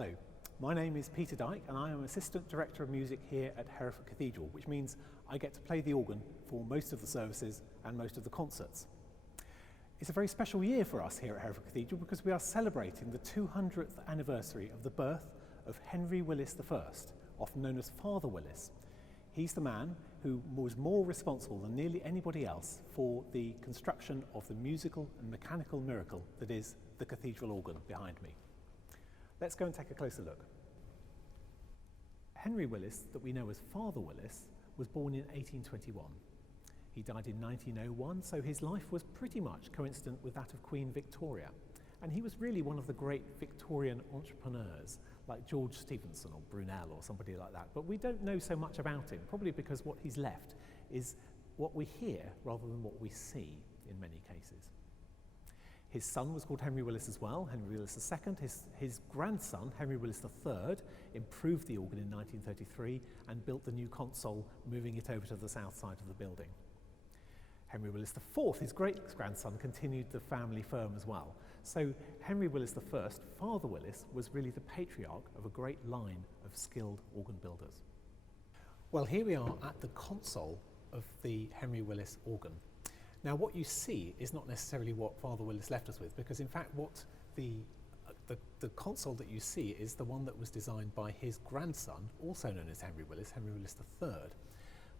Hello, my name is Peter Dyke and I am Assistant Director of Music here at Hereford Cathedral, which means I get to play the organ for most of the services and most of the concerts. It's a very special year for us here at Hereford Cathedral because we are celebrating the 200th anniversary of the birth of Henry Willis I, often known as Father Willis. He's the man who was more responsible than nearly anybody else for the construction of the musical and mechanical miracle that is the cathedral organ behind me. Let's go and take a closer look. Henry Willis, that we know as Father Willis, was born in 1821. He died in 1901, so his life was pretty much coincident with that of Queen Victoria. And he was really one of the great Victorian entrepreneurs, like George Stephenson or Brunel or somebody like that. But we don't know so much about him, probably because what he's left is what we hear rather than what we see in many cases. His son was called Henry Willis as well, Henry Willis II. His grandson, Henry Willis III, improved the organ in 1933 and built the new console, moving it over to the south side of the building. Henry Willis IV, his great-grandson, continued the family firm as well. So Henry Willis I, Father Willis, was really the patriarch of a great line of skilled organ builders. Well, here we are at the console of the Henry Willis organ. Now, what you see is not necessarily what Father Willis left us with, because in fact what the console that you see is the one that was designed by his grandson, also known as Henry Willis III.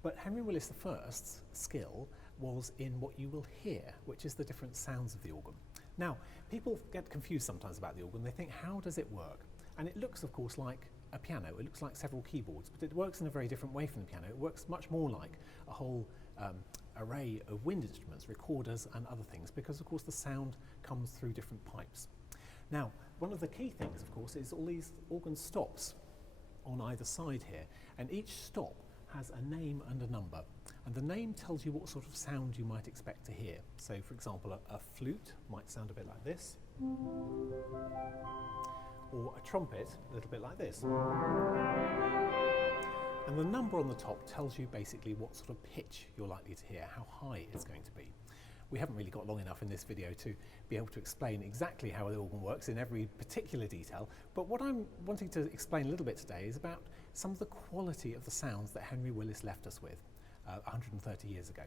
But Henry Willis I's skill was in what you will hear, which is the different sounds of the organ. Now, people get confused sometimes about the organ. They think, how does it work? And it looks, of course, like a piano. It looks like several keyboards, but it works in a very different way from the piano. It works much more like a whole array of wind instruments, recorders and other things, because of course the sound comes through different pipes. Now, one of the key things, of course, is all these organ stops on either side here, and each stop has a name and a number, and the name tells you what sort of sound you might expect to hear. So, for example, a flute might sound a bit like this, or a trumpet a little bit like this. And the number on the top tells you basically what sort of pitch you're likely to hear, how high it's going to be. We haven't really got long enough in this video to be able to explain exactly how the organ works in every particular detail, but what I'm wanting to explain a little bit today is about some of the quality of the sounds that Henry Willis left us with 130 years ago.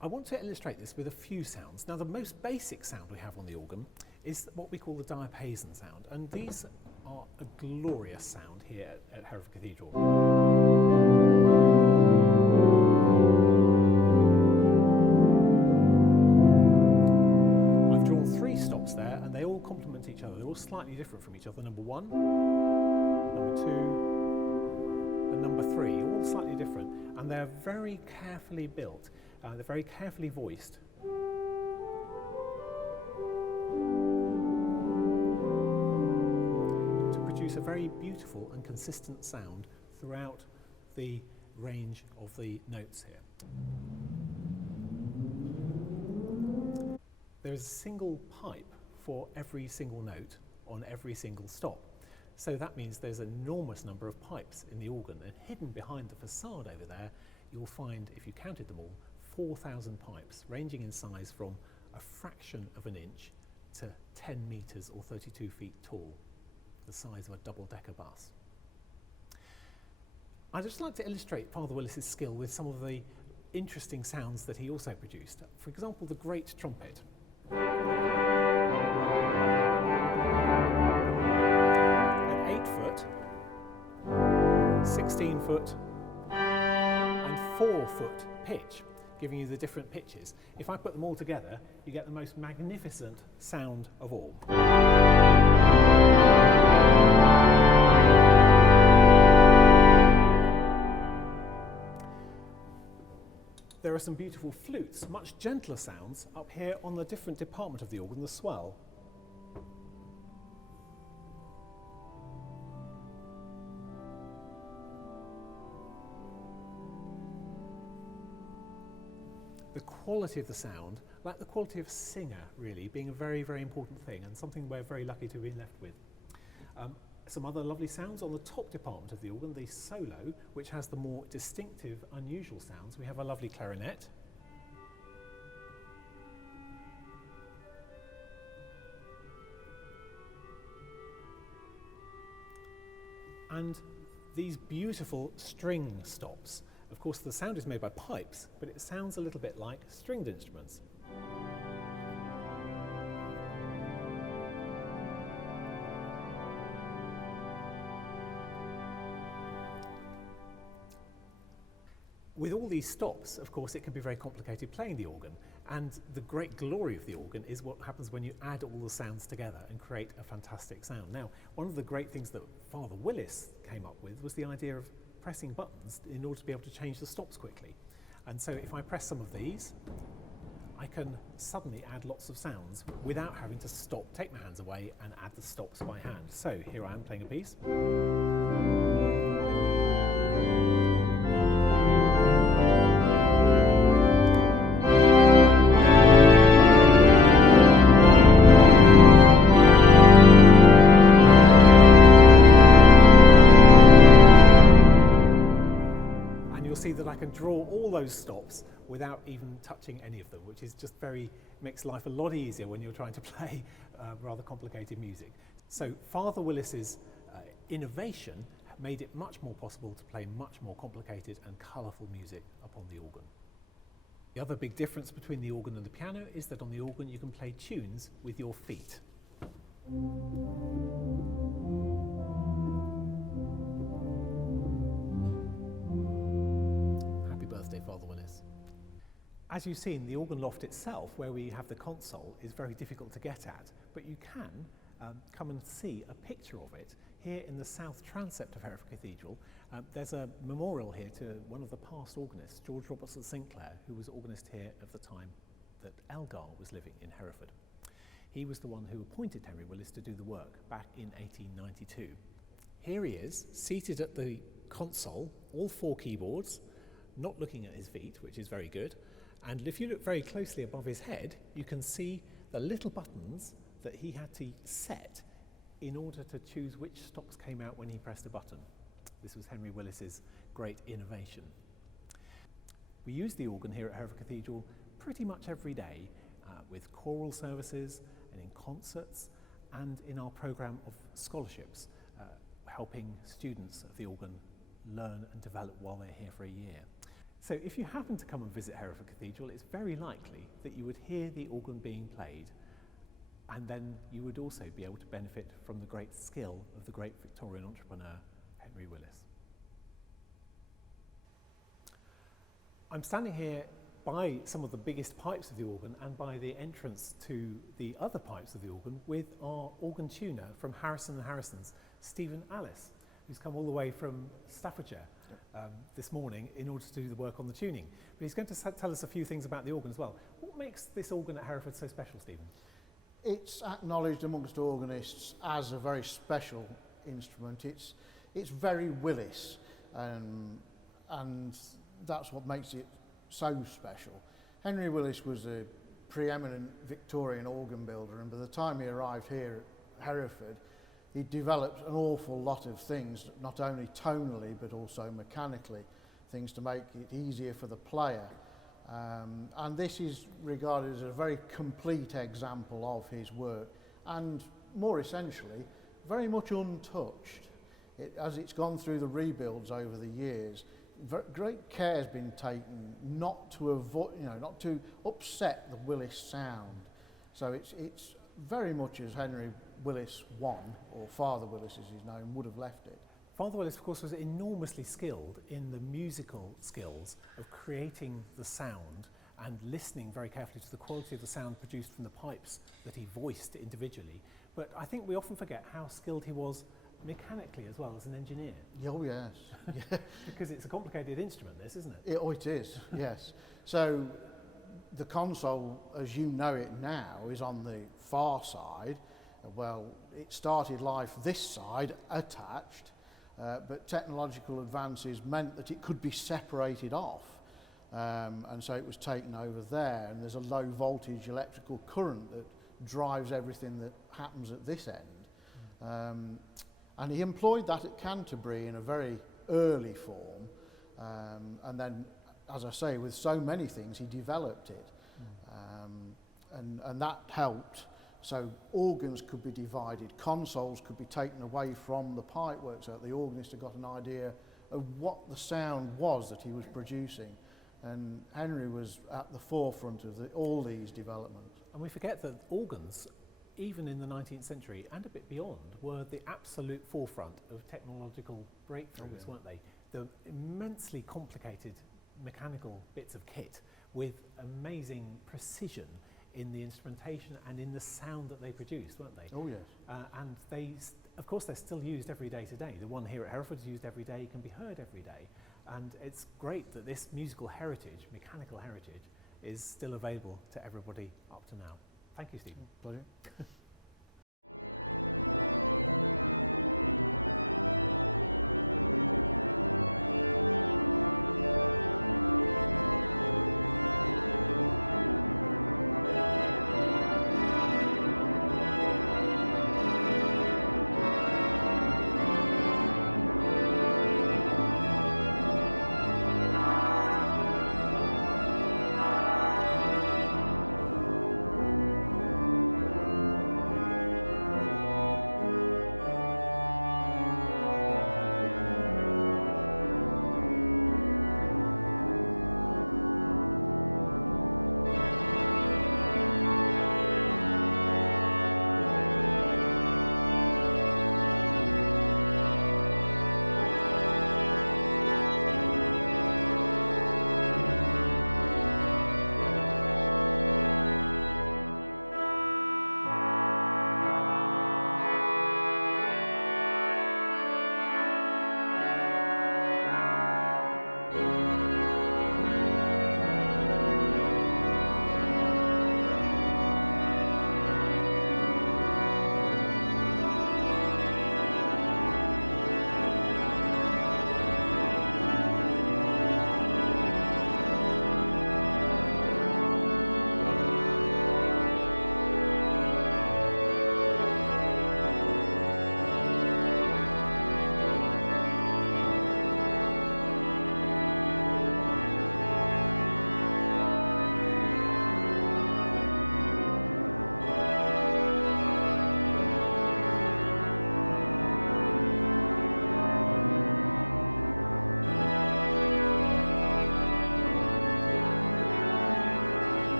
I want to illustrate this with a few sounds. Now, the most basic sound we have on the organ is what we call the diapason sound, and these are a glorious sound here at Hereford Cathedral. I've drawn 3 stops there, and they all complement each other. They're all slightly different from each other. Number 1, number 2, and number 3, all slightly different, and they're very carefully built. They're very carefully voiced. A very beautiful and consistent sound throughout the range of the notes here. There is a single pipe for every single note on every single stop. So that means there's an enormous number of pipes in the organ, and hidden behind the facade over there, you'll find, if you counted them all, 4,000 pipes, ranging in size from a fraction of an inch to 10 meters or 32 feet tall. The size of a double-decker bus. I'd just like to illustrate Father Willis's skill with some of the interesting sounds that he also produced. For example, the great trumpet. An 8-foot, 16-foot, and 4-foot pitch, giving you the different pitches. If I put them all together, you get the most magnificent sound of all. There are some beautiful flutes, much gentler sounds, up here on the different department of the organ, the swell. The quality of the sound, like the quality of a singer, really, being a very, very important thing, and something we're very lucky to be left with. Some other lovely sounds on the top department of the organ, the solo, which has the more distinctive, unusual sounds. We have a lovely clarinet. and these beautiful string stops. Of course, the sound is made by pipes, but it sounds a little bit like stringed instruments. With all these stops, of course, it can be very complicated playing the organ, and the great glory of the organ is what happens when you add all the sounds together and create a fantastic sound. Now, one of the great things that Father Willis came up with was the idea of pressing buttons in order to be able to change the stops quickly. And so if I press some of these, I can suddenly add lots of sounds without having to stop, take my hands away and add the stops by hand. So here I am playing a piece. See that I can draw all those stops without even touching any of them, which is just makes life a lot easier when you're trying to play rather complicated music. So Father Willis's innovation made it much more possible to play much more complicated and colourful music upon the organ. The other big difference between the organ and the piano is that on the organ you can play tunes with your feet. Father Willis. As you've seen, the organ loft itself, where we have the console, is very difficult to get at, but you can come and see a picture of it here in the south transept of Hereford Cathedral. There's a memorial here to one of the past organists, George Robertson Sinclair, who was organist here at the time that Elgar was living in Hereford. He was the one who appointed Henry Willis to do the work back in 1892. Here he is, seated at the console, all four keyboards, not looking at his feet, which is very good. And if you look very closely above his head, you can see the little buttons that he had to set in order to choose which stops came out when he pressed a button. This was Henry Willis's great innovation. We use the organ here at Hereford Cathedral pretty much every day with choral services and in concerts and in our programme of scholarships, helping students of the organ learn and develop while they're here for a year. So if you happen to come and visit Hereford Cathedral, it's very likely that you would hear the organ being played, and then you would also be able to benefit from the great skill of the great Victorian entrepreneur, Henry Willis. I'm standing here by some of the biggest pipes of the organ and by the entrance to the other pipes of the organ with our organ tuner from Harrison & Harrison's, Stephen Alice, who's come all the way from Staffordshire this morning in order to do the work on the tuning. But he's going to tell us a few things about the organ as well. What makes this organ at Hereford so special, Stephen? It's acknowledged amongst organists as a very special instrument. It's very Willis, and that's what makes it so special. Henry Willis was a preeminent Victorian organ builder, and by the time he arrived here at Hereford, he developed an awful lot of things, not only tonally but also mechanically, things to make it easier for the player. And this is regarded as a very complete example of his work, and more essentially, very much untouched. As it's gone through the rebuilds over the years, great care has been taken not to avoid, not to upset the Willis sound. So it's very much as Henry Willis I, or Father Willis as he's known, would have left it. Father Willis, of course, was enormously skilled in the musical skills of creating the sound and listening very carefully to the quality of the sound produced from the pipes that he voiced individually. But I think we often forget how skilled he was mechanically as well as an engineer. Oh, yes. Yeah. Because it's a complicated instrument, this, isn't it? It is, yes. So the console, as you know it now, is on the far side. Well, it started life this side, attached, but technological advances meant that it could be separated off. And so it was taken over there, and there's a low voltage electrical current that drives everything that happens at this end. And he employed that at Canterbury in a very early form, and then, as I say, with so many things, he developed it. And that helped So organs could be divided, consoles could be taken away from the pipework, so that the organist had got an idea of what the sound was that he was producing. And Henry was at the forefront of all these developments. And we forget that organs, even in the 19th century and a bit beyond, were the absolute forefront of technological breakthroughs, weren't they? The immensely complicated mechanical bits of kit with amazing precision in the instrumentation and in the sound that they produced, weren't they? Oh yes. And they, of course, they're still used every day today. The one here at Hereford is used every day, can be heard every day. And it's great that this musical heritage, mechanical heritage, is still available to everybody up to now. Thank you, Stephen. Pleasure.